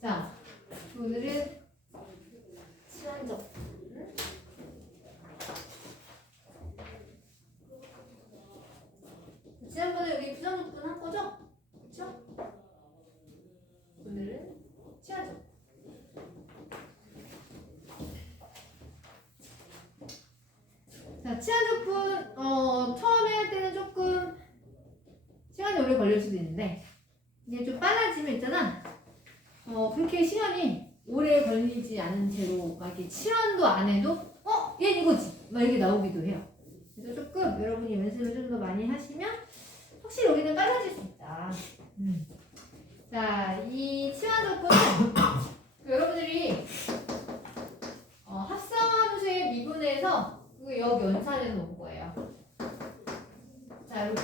자, 오늘은 시간적. 지난번에 우리 부정적분 한 거죠? 그쵸? 오늘은 시간적. 자, 치안적분 어, 처음에 할 때는 조금 시간이 오래 걸릴 수도 있는데 이게 좀 빨라지면 있잖아. 어, 그렇게 시간이 오래 걸리지 않은 채로 막 이렇게 치환도 안 해도 어? 얘 이거지. 막 이렇게 나오기도 해요. 그래서 조금 여러분이 연습을 좀 더 많이 하시면 확실히 여기는 빨라질 수 있다. 음. 자, 이 치환적분은 여러분들이 어, 합성함수의 미분에서 그 여기 연산해서 놓은 거예요. 자, 이렇게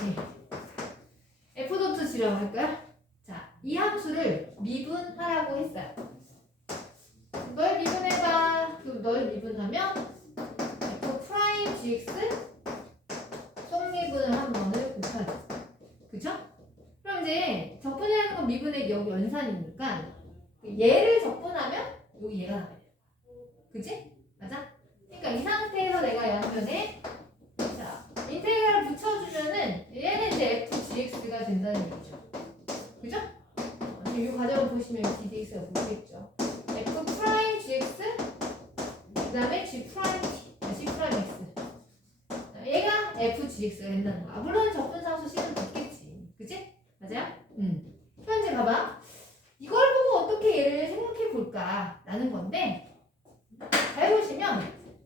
f 도트 지라고 할까요? 자, 이 함수를 미분하라고 했어요. 널 미분해봐. 그럼 널 미분하면 f 프라임 gx 속미분을 한 번을 곱하죠. 그쵸? 그럼 이제 적분이라는 건 미분의 여기 연산이니까 얘를 적분하면 여기 얘가 나와요. 그치? 맞아? 그러니까 이 상태에서 내가 양면에 자 인테그랄을 붙여주면은 얘는 이제 f(gx가) 된다는 얘기죠. 그죠? 이 과정을 보시면 ddx가 보이겠죠. Gx 그 다음에 g 프라임 t, g 프라임 x. 자, 얘가 f gx가 된다는 거야. 아, 물론 적분상수 식은 됐겠지. 그치? 맞아요? 음. 현재 봐봐. 이걸 보고 어떻게 얘를 생각해 볼까 라는 건데 잘 보시면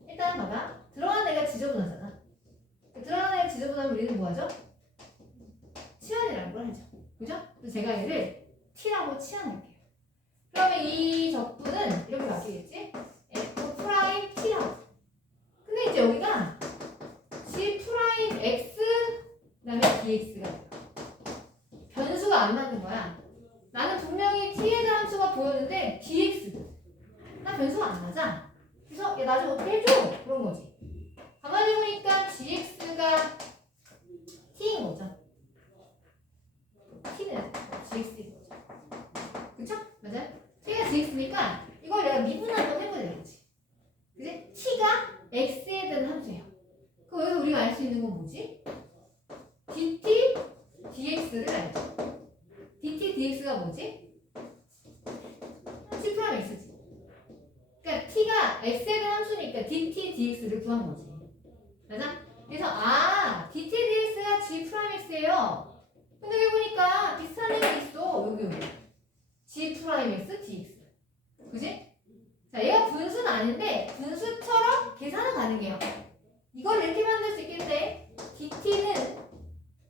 일단 봐봐. 들어간 애가 지저분하잖아. 들어간 애가 지저분하면 우리는 뭐 하죠? 치환이라는 걸 하죠. 그죠? 그래서 제가 얘를 t라고 치환할게요. 그러면 이 적분은 이렇게 바뀌겠지? f 프라임 t라고. 근데 이제 여기가 g 프라임 x 그다음에 dx가. 변수가 안 맞는 거야. 나는 분명히 t에 함수가 보였는데 dx. 나 변수가 안 맞아. 그래서 얘 나중에 어떻게 해줘? 그런 거지. 가만히 보니까 gx가 t인 거죠. t는 gx인 거죠. 그쵸? 맞아요? Gx니까 이걸 내가 미분 한번 되겠지. 그지? t가 x에 대한 함수예요. 그럼 여기서 우리가 알 수 있는 건 뭐지? dt dx를 알죠. dt dx가 뭐지? t 프라임 x지. 그러니까 t가 x에 대한 함수니까 dt dx를 구한 거지. 맞아? 그래서 아 dt dx가 g 프라임 x예요. 근데 여기 보니까 비슷한 애가 있어. 여기 여기. g 프라임 x dx. 그지? 자 얘가 분수는 아닌데 분수처럼 계산은 가능해요. 이걸 이렇게 만들 수 있겠는데 dt는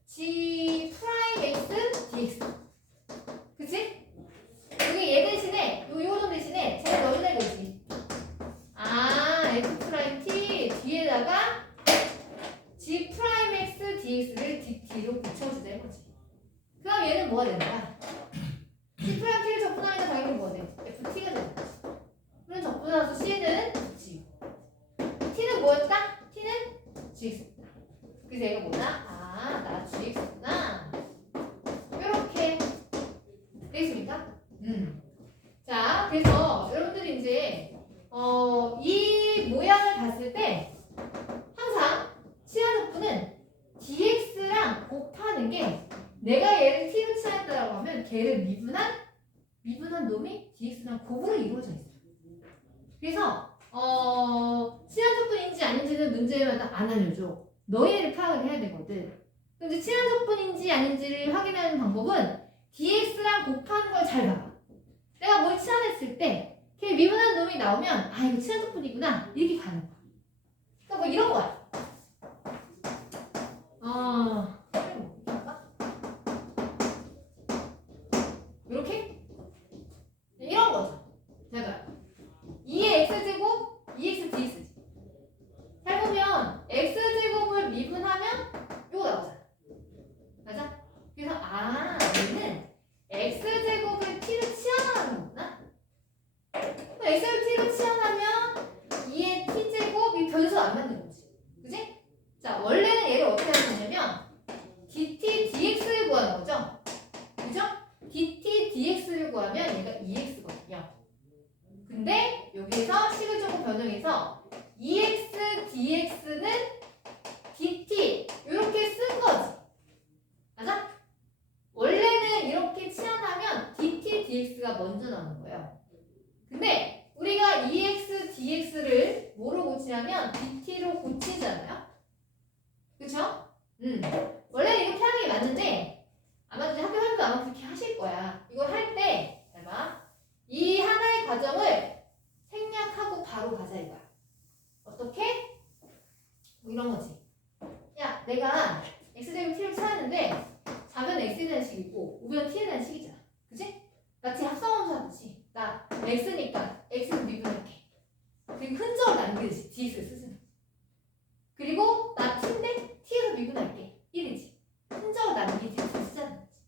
g 프라임 x dx. 그치? 여기 얘 대신에 요 요놈 대신에 제가 넣어낼 거지. 아 f 프라임 t 뒤에다가 g 프라임 x dx를 dt로 붙여주자 거지. 그럼 얘는 뭐가 되는 거야? g 프라임 t를 적분하니까 당연히 뭐가 돼? ft가 되는 거지. 그럼 적분하수 c는 g. t는 뭐였다? t는 gx. 그래서 얘가 뭐냐? 아, 나 gx구나. 이렇게 되겠습니까? 음. 자, 그래서 여러분들이 이제 어, 이 모양을 봤을 때 항상 치환적분은 dx랑 곱하는 게 내가 얘를 t로 치환했다라고 하면 걔를 미분한 미분한 놈이 dx랑 곱으로 이루어져 있어요. 그래서 어, 치환적분인지 아닌지는 문제마다 안 알려줘. 너희를 파악을 해야 되거든. 근데 친환적분인지 아닌지를 확인하는 방법은 dx랑 곱하는 걸 잘 봐봐. 내가 뭘 치환했을 때, 걔 미분한 놈이 나오면, 아, 이거 친환적분이구나. 이렇게 가는 거야. 그러니까 뭐 이런 거야. 어, x제곱을 미분하면 요거 나오잖아. 맞아? 그래서 아 얘는 x제곱을 t로 치환하는 거구나. 그럼 x를 t로 치환하면 2의 t제곱 이 변수 안 맞는 거지. 그지? 자 원래는 얘를 어떻게 하면 되냐면 dt dx를 구하는 거죠. 그죠? dt dx를 구하면 얘가 2x거든요. dx가 먼저 나오는 거예요. 근데 우리가 ex, dx를 뭐로 고치냐면 dt로 고치잖아요. 그쵸? 음. 원래 이렇게 하는 게 맞는데 아마 이제 학교 선생도 아마 그렇게 하실 거야. 이걸 할 때, 잘 봐. 이 하나의 과정을 생략하고 바로 가자 이거야. 어떻게? 뭐 이런 거지. 야, 내가 x제곱 t를 찾았는데 4변 x에 대한 식이고 5변 t에 대한 식이잖아. 그치? 마치 합성함수 하듯이 나 x니까 x는 미분할게. 그리고 흔적을 남기듯이 dx 스스로. 그리고 나 t인데 t에서 미분할게. 1이지. 흔적을 남기지 거지.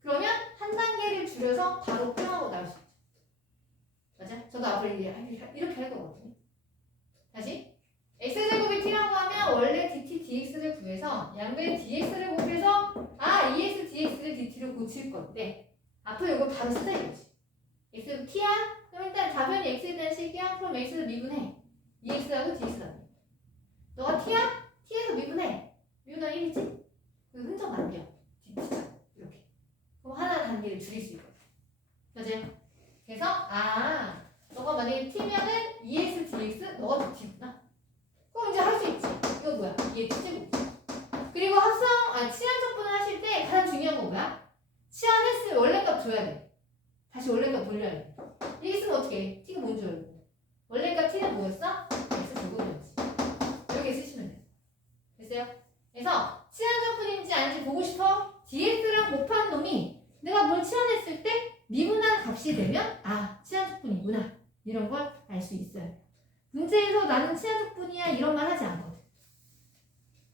그러면 한 단계를 줄여서 바로 표현하고 나올 수 있죠. 맞아? 저도 앞으로 이렇게 할 거거든요. 다시. x제곱이 t라고 하면 원래 dt, dx를 구해서 양변 dx를 곱해서 아, es, dx를 dt로 고칠 건데 앞으로 이걸 바로 쓰자 이거지. x제곱 t야? 그럼 일단 좌변이 x에 대한 식이야? 그럼 x를 미분해. ex하고 dx다. 너가 t야? t에서 미분해. 미분하 1이지? 그 흔적 남겨. dt자. 이렇게. 그럼 하나 단계를 줄일 수 있거든. 맞아요? 그래서 아, 너가 만약에 t면은 es, dx, 너가 dt구나. 그럼 이제 할 수 있지. 이거 뭐야? 이게 t제곱. 그리고 합성, 아, 치환 척분을 하실 때 가장 중요한 건 뭐야? 치환했으면 원래값 줘야 돼. 다시 원래값 돌려야 돼. 이게 쓰면 어떻게 해? t가 뭔 줄 알고. 원래값 t는 뭐였어? x 제곱이었지. 이렇게 쓰시면 돼. 됐어요? 그래서 치환 척분인지 아닌지 보고 싶어? dx랑 곱한 놈이 내가 뭘 치환했을 때 미분한 값이 되면 아, 치환 척분이구나. 이런 걸 알 수 있어요. 문제에서 나는 치아적분이야 이런 말 하지 않거든.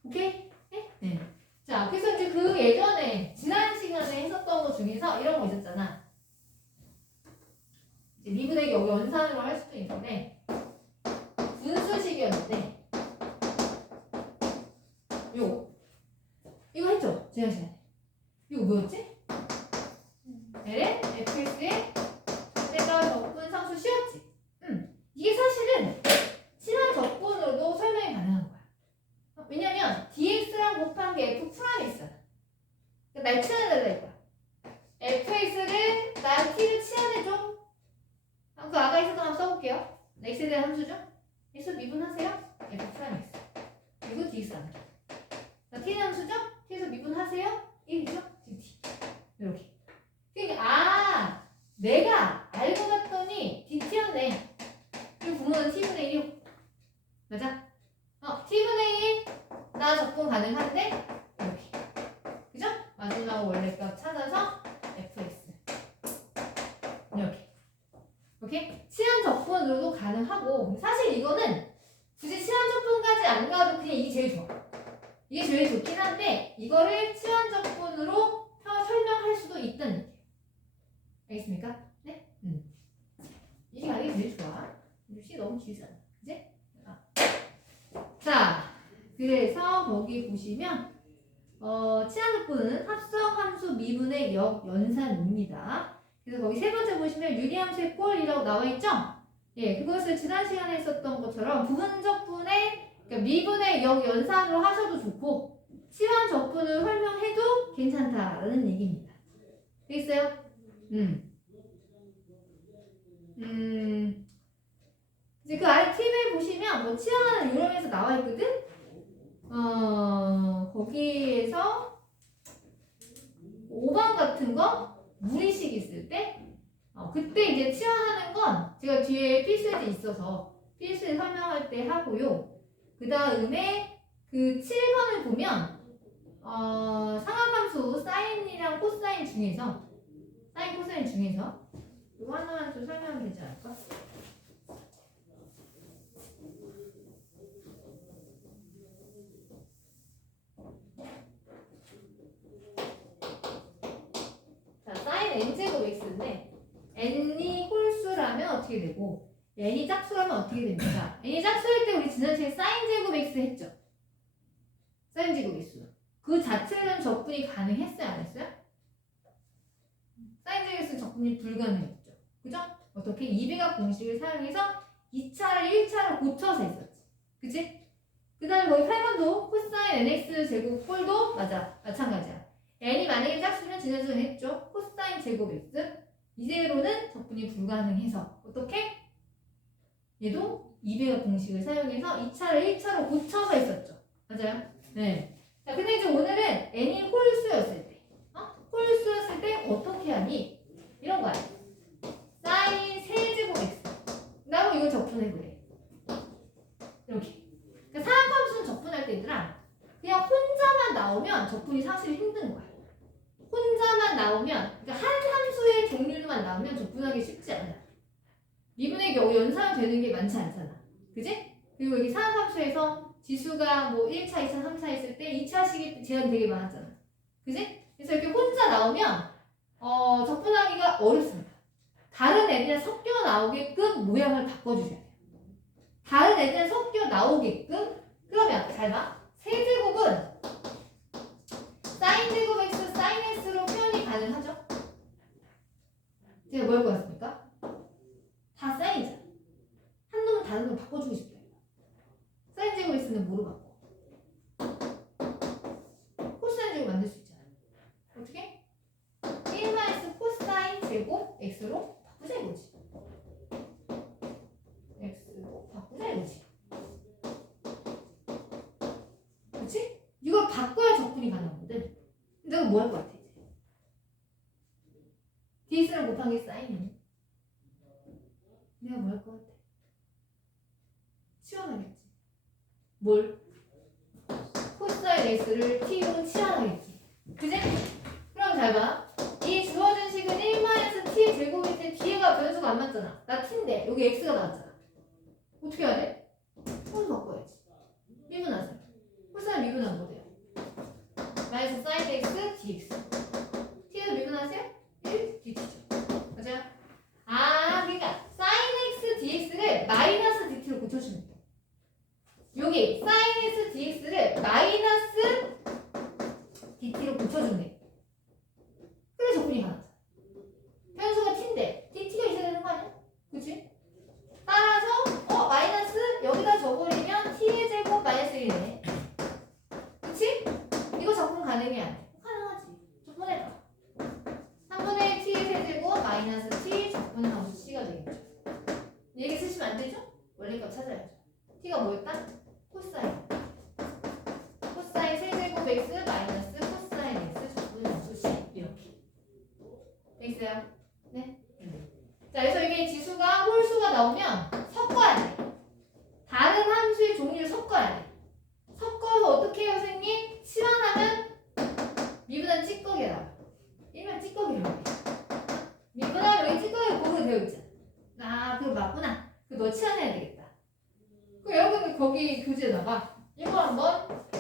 오케이? 네? 네. 자, 그래서 이제 그 예전에 지난 시간에 했었던 것 중에서 이런 거 있었잖아. 이제 미분의 여기 연산으로 할 수도 있는데 분수식이었는데 요 이거 했죠? 지난 시간에. 이거 뭐였지? ln fx의 내가 적분 상수 씌웠지? 응. 이게 사실은 친한 적분으로도 설명이 가능한 거야. 어, 왜냐면 dx랑 곱한 게 f 프라임이 있어. 그러니까 날 치환해달라 이거야. fx를 나 t를 치환해줘. 아, 그 아까 있었던 거 한번 써볼게요. x에 대한 함수죠? x 미분하세요. f 프라임 x. 그리고 dx 안 돼. 자, t는 함수죠? t에서 미분하세요. 1이죠? dt. 이렇게. 그러니까 아 내가 알고 봤더니 dt였네. 그리고 부모는 t분의 1이요. 맞아? 어, t분의 1, 나 적분 가능한데, 이렇게. 그죠? 마지막 원래값 찾아서 fx. 이렇게. 오케이? 치환 적분으로도 가능하고, 사실 이거는 굳이 치환 적분까지 안 가도 그냥 이게 제일 좋아. 이게 제일 좋긴 한데, 이거를 치환 적분으로 펴- 설명할 수도 있다는 얘기예요. 알겠습니까? 네? 음. 이게 가기 제일 좋아. 시 너무 길잖아. 그지? 아. 자, 그래서 거기 보시면 어, 치환적분은 합성함수 미분의 역연산입니다. 그래서 거기 세 번째 보시면 유리함수의 꼴이라고 나와 있죠? 예, 그것을 지난 시간에 했었던 것처럼 부분적분의 그러니까 미분의 역연산으로 하셔도 좋고 치환적분을 설명해도 괜찮다라는 얘기입니다. 되겠어요? 음. 음. 이제 그 아래 팁을 보시면 뭐 치환하는 요령에서 나와 있거든. 어 거기에서 5번 같은 거 무리식 있을 때 어, 그때 이제 치환하는 건 제가 뒤에 필수에 있어서 필수에 설명할 때 하고요. 그 다음에 그 7번을 보면 어, 상하함수 사인이랑 코사인 중에서 사인 코사인 중에서 이거 하나만 좀 설명하면 되지 않을까? 자, 사인 n제곱 x인데 n이 홀수라면 어떻게 되고 n이 짝수라면 어떻게 됩니까? n이 짝수일 때 우리 지난 시간에 사인 제곱 x 했죠? 사인 제곱 x 그 자체는 적분이 가능했어요? 안 했어요? 사인 제곱 x 적분이 불가능했죠? 그죠? 어떻게? 2배각 공식을 사용해서 2차를 1차로 고쳐서 했었지 그치? 그 다음에 거기 8번도 코사인 nx 제곱 꼴도 맞아 마찬가지야 n이 만약에 짝수면 지난주에 했죠. 코사인 제곱 x 이대로는 적분이 불가능해서 어떻게? 얘도 2배의 공식을 사용해서 2차를 1차로 고쳐서 했었죠. 맞아요? 네. 자, 근데 이제 오늘은 n이 홀수였을 때, 어? 홀수였을 때 어떻게 하니? 이런 거야. 사인 세제곱 x. 나고 이거 적분해보래. 이렇게. 그러니까 사각함수는 적분할 때 얘들아, 그냥 혼자만 나오면 적분이 사실 힘든 거야. 혼자만 나오면, 그러니까 한 함수의 종류 만 나오면 적분하기 쉽지 않아. 미분의 경우 연산이 되는 게 많지 않잖아. 그지? 그리고 여기 사함수에서 지수가 뭐 1차, 2차, 3차 했을 때 2차식이 제한 되게 많았잖아. 그지? 그래서 이렇게 혼자 나오면 어, 적분하기가 어렵습니다. 다른 애들이랑 섞여 나오게끔 모양을 바꿔주셔야 돼요. 다른 애들이랑 섞여 나오게끔 그러면 잘 봐. 세제곱은 사인 제곱 x 사인 s로 표현이 가능하죠? 제가 뭘 구했습 게 사인이네. 내가 뭐 할 것 같아? 치환하겠지. 뭘? 코사인 x를 t로 치환하겠지. 그지? 그럼 잘 봐. 이 주어진 식은 1마이너스 t의 제곱일 때 뒤에가 변수가 안 맞잖아. 나 t인데 여기 x가 나왔잖아. 어떻게 해야 돼? 손 바꿔야지. 미분하세요. 코사인 미분하면 뭐 돼요? 마이너스 사인 x dx. t에도 미분하세요? 1 dt죠. 맞아요? 아, 그러니까 사인 x dx를 마이너스 dt로 고쳐주면 돼. 여기 사인 x dx를 마이너스 dt로 고쳐주면 돼. 그래 적분이 가능하잖아. 변수가 t인데 dt가 있어야 되는 거 아니야? 그치? 따라서 어 마이너스 여기다 적어버리면 t의 제곱 마이너스 1이네. 그치? 이거 적분 가능해 안 해? 가능하지. 적분해봐. 3분의 1 t의 세제곱 마이너스 t 적분을 하면 c가 되겠죠. 얘기 쓰시면 안 되죠? 원래 값 찾아야죠. t가 뭐였다? 코사인. 코사인 세제곱 x 마이너스 코사인 x 적분을 하면 c 이렇게. 되겠어요? 네? 자, 그래서 이게 지수가 홀수가 나오면 섞어야 돼. 다른 함수의 종류를 섞어야 돼. 섞어서 어떻게 해요, 선생님? 치환하면 미분한 찌꺼기라. 일면 찌꺼기라고 해. 미분하면 여기 찌꺼기 고르게 되어 있잖아. 아, 그거 맞구나. 그거 너 치환해야 되겠다. 그 여러분 거기 교재에다가 이거 한번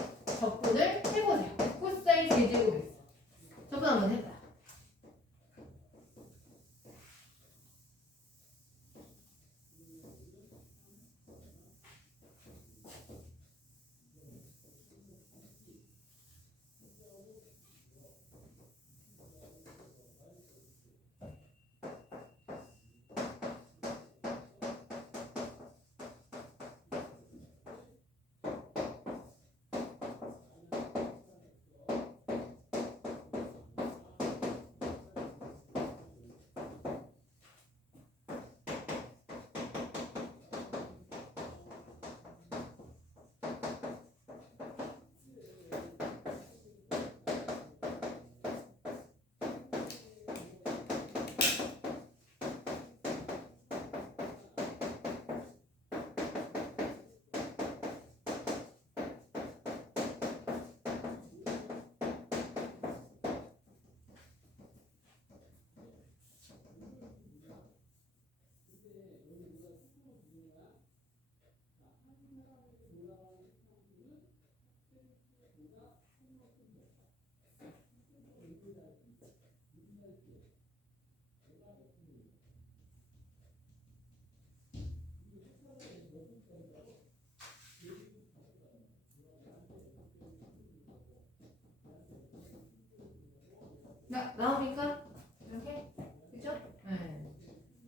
나, 나옵니까? 이렇게? 그죠? 네.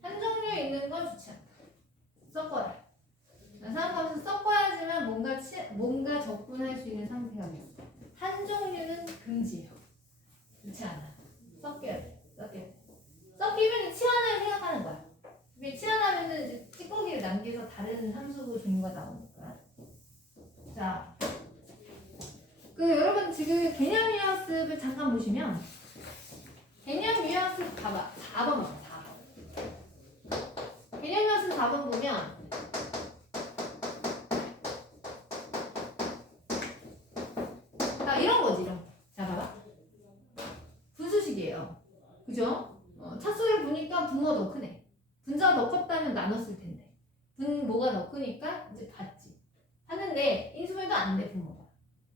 한 종류 있는 건 좋지 않다. 섞어라. 상관없이 섞어야지만 뭔가 치, 뭔가 접근할 수 있는 상태가 있어. 한 종류는 금지예요. 그렇지 않아. 섞여야 돼. 섞여. 섞이면 치환을 생각하는 거야. 이게 치환하면은 이제 찌꺼기를 남겨서 다른 함수 종류가 나오니까. 자. 그 여러분 지금 개념 연습을 잠깐 보시면 유형습 봐봐. 4번 봐봐 4번. 개념 유형습 4번 보면 아 이런 거지 이런 거. 자 봐봐. 분수식이에요. 그죠? 어, 차수를 보니까 분모가 더 크네. 분자가 더 컸다면 나눴을 텐데. 분모가 더 크니까 이제 받지. 하는데 인수분해도 안 돼 분모가.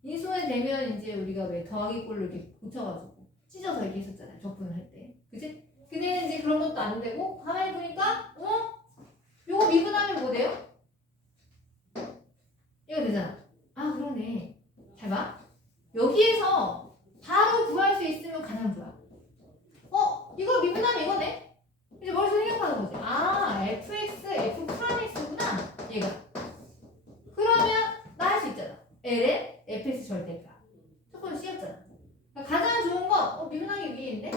인수분해 되면 이제 우리가 왜 더하기 꼴로 이렇게 붙여가지고 찢어서 이렇게 했었잖아요 적분을 할 때. 그지? 근데 이제 그런 것도 안 되고 가만히 보니까 어? 요거 미분하면 뭐 돼요? 이거 되잖아. 아 그러네. 잘 봐. 여기에서 바로 구할 수 있으면 가장 좋아. 어? 이거 미분하면 이거네? 이제 머릿속에 생각하는 거지. 아 fx, f 프라임 x구나. 얘가. 그러면 나 할 수 있잖아. l의 fx 절대값. 첫 번째 그러니까 가장 좋은 건 어, 미분하기 위해인데?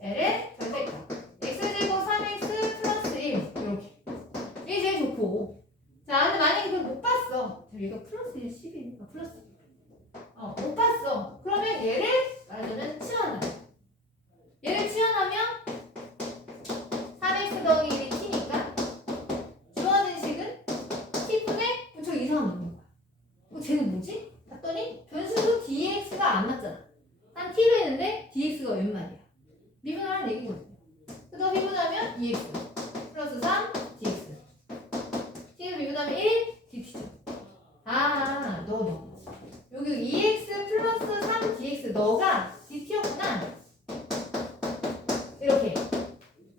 L의 절대값 x제곱 3x 플러스 1 이렇게. 이게 제일 좋고. 자 근데 만약에 그걸 못 봤어. 자, 얘가 플러스 1, 10이니까 플러스 어, 못 봤어. 그러면 얘를 말하자면 치환하면 얘를 치환하면 3x 더하기 1이 t니까 주어진 식은 t분의 그쵸 이상한 놈인 거야. 어, 쟤는 뭐지? 봤더니 변수도 dx가 안 맞잖아. 한 t로 했는데 dx가 웬 말이야? 미분하라는 얘기거든요 그래서 미분하면 2x 플러스 3 dx t를 미분하면 1 dt죠. 아 너, 너. 여기 2x 플러스 3 dx 너가 dt였구나. 이렇게.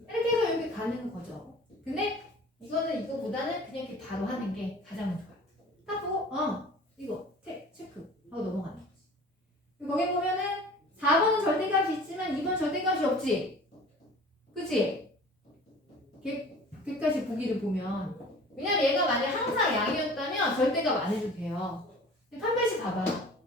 이렇게 해서 여기 가는 거죠. 근데 이거는 이거보다는 그냥 이렇게 바로 하는 게 가장 좋아요 딱 보고 어 이거 체, 체크 하고 넘어가는 거지 그리고 거기 보면은 4번은 절대값이 있지만 2번 절대값이 없지 그치? 객, 객가시 보기를 보면 왜냐면 얘가 만약 항상 양이었다면 절대값 안 해도 돼요 근데 판별식 봐봐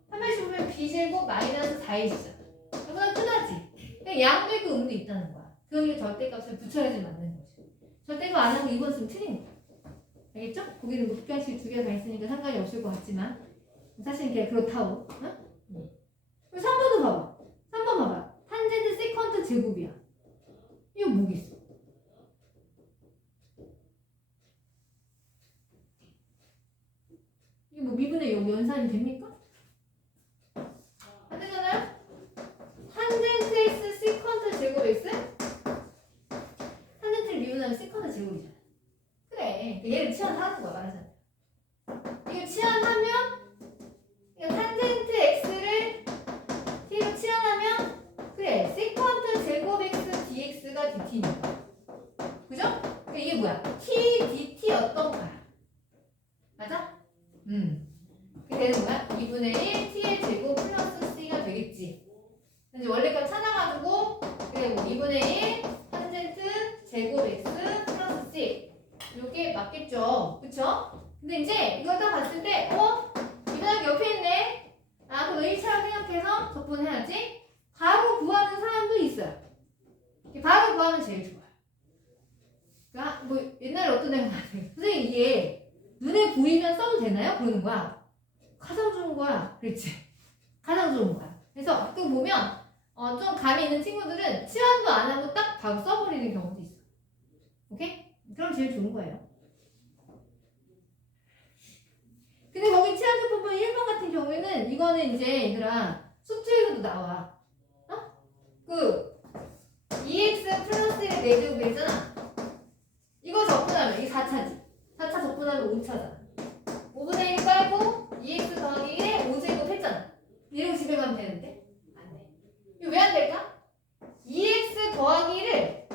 판별식 보면 b제곱 마이너스 4이잖아 이거는 흔하지 그냥 양도 있고 음도 있다는 거야 그러니까 절대값을 붙여야지 맞는 거지 절대값 안 하고 2번 쓰면 틀린 거야 알겠죠? 거기는 뭐 객관식 두 개가 다 있으니까 상관이 없을 것 같지만 사실 이게 그렇다고 응? 응. 그리고 3번도 봐봐 3번 봐봐 탄젠트 세컨트 제곱이야 이거 뭐겠어 이게 뭐 미분의 요 연산이 됩니까? 안 되잖아요? 탄젠트 x 세컨트 제곱 x 탄젠트를 미분하면 세컨트 제곱이잖아 그래 얘를 치환하는 거야 말하자면 이거 치환하면 이거 탄젠트 x를 t로 치환하면 그래 세컨트 제곱 x dx가 dt니까 그죠? 그러니까 이게 뭐야? t dt였던 거야 맞아? 음 그게 되는 거야? 2분의 1 t의 제곱 플러스 c가 되겠지 이제 원래값 찾아가지고 그래 뭐 2분의 1 탄젠트 제곱 x 플러스 c 요게 맞겠죠 그쵸? 근데 이제 이걸 딱 봤을 때 어? 이분하기 옆에 있네 아 그럼 1차로 생각해서 적분해야지 바로 구하는 사람도 있어요 이게 바로 구하면 제일 좋아요 그러니까 뭐 옛날에 어떤 애가 말해 선생님 이게 눈에 보이면 써도 되나요? 그러는 거야 가장 좋은 거야 그렇지 가장 좋은 거야 가끔 보면 어, 좀 감이 있는 친구들은 치환도 안 하고 딱 바로 써버리는 경우도 있어 오케이? 그럼 제일 좋은 거예요. 근데 거기 치환조법은 1번 같은 경우에는 이거는 이제 얘들아 수투에서도 나와. 어? 그 2x 플러스 1의 4제곱이잖아. 이거 적분하면 이게 4차지. 4차 적분하면 5차잖아. 5분의 1 깔고 2x 더하기 1에 5제곱 했잖아. 이러고 집에 가면 되는데 왜 안 될까? 2x 더하기 1을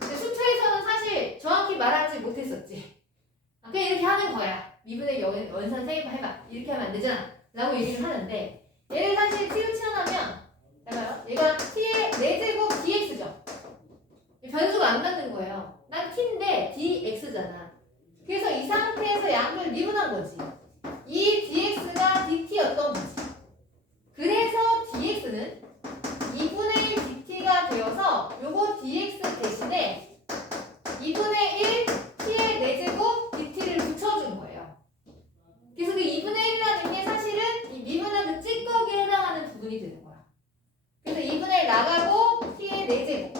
수투에서는 사실 정확히 말하지 못했었지. 아, 그냥 이렇게 하는 거야. 미분의 연, 연산 세입 해봐. 이렇게 하면 안 되잖아. 라고 얘기를 하는데 얘를 사실 t로 치환하면 해봐요. 얘가 t의 4제곱 dx죠. 변수가 안 맞는 거예요. 난 t인데 dx잖아. 그래서 이 상태에서 양을 미분한 거지. 이 dx가 dt였던 거지. 그래서 dx는 2분의 1 dt가 되어서 요거 dx 대신에 2분의 1 t의 네 내제곱 dt를 붙여준 거예요. 그래서 그 2분의 1이라는 게 사실은 이 미분의 그 찌꺼기에 해당하는 부분이 되는 거야. 그래서 2분의 1 나가고 t의 네 내제곱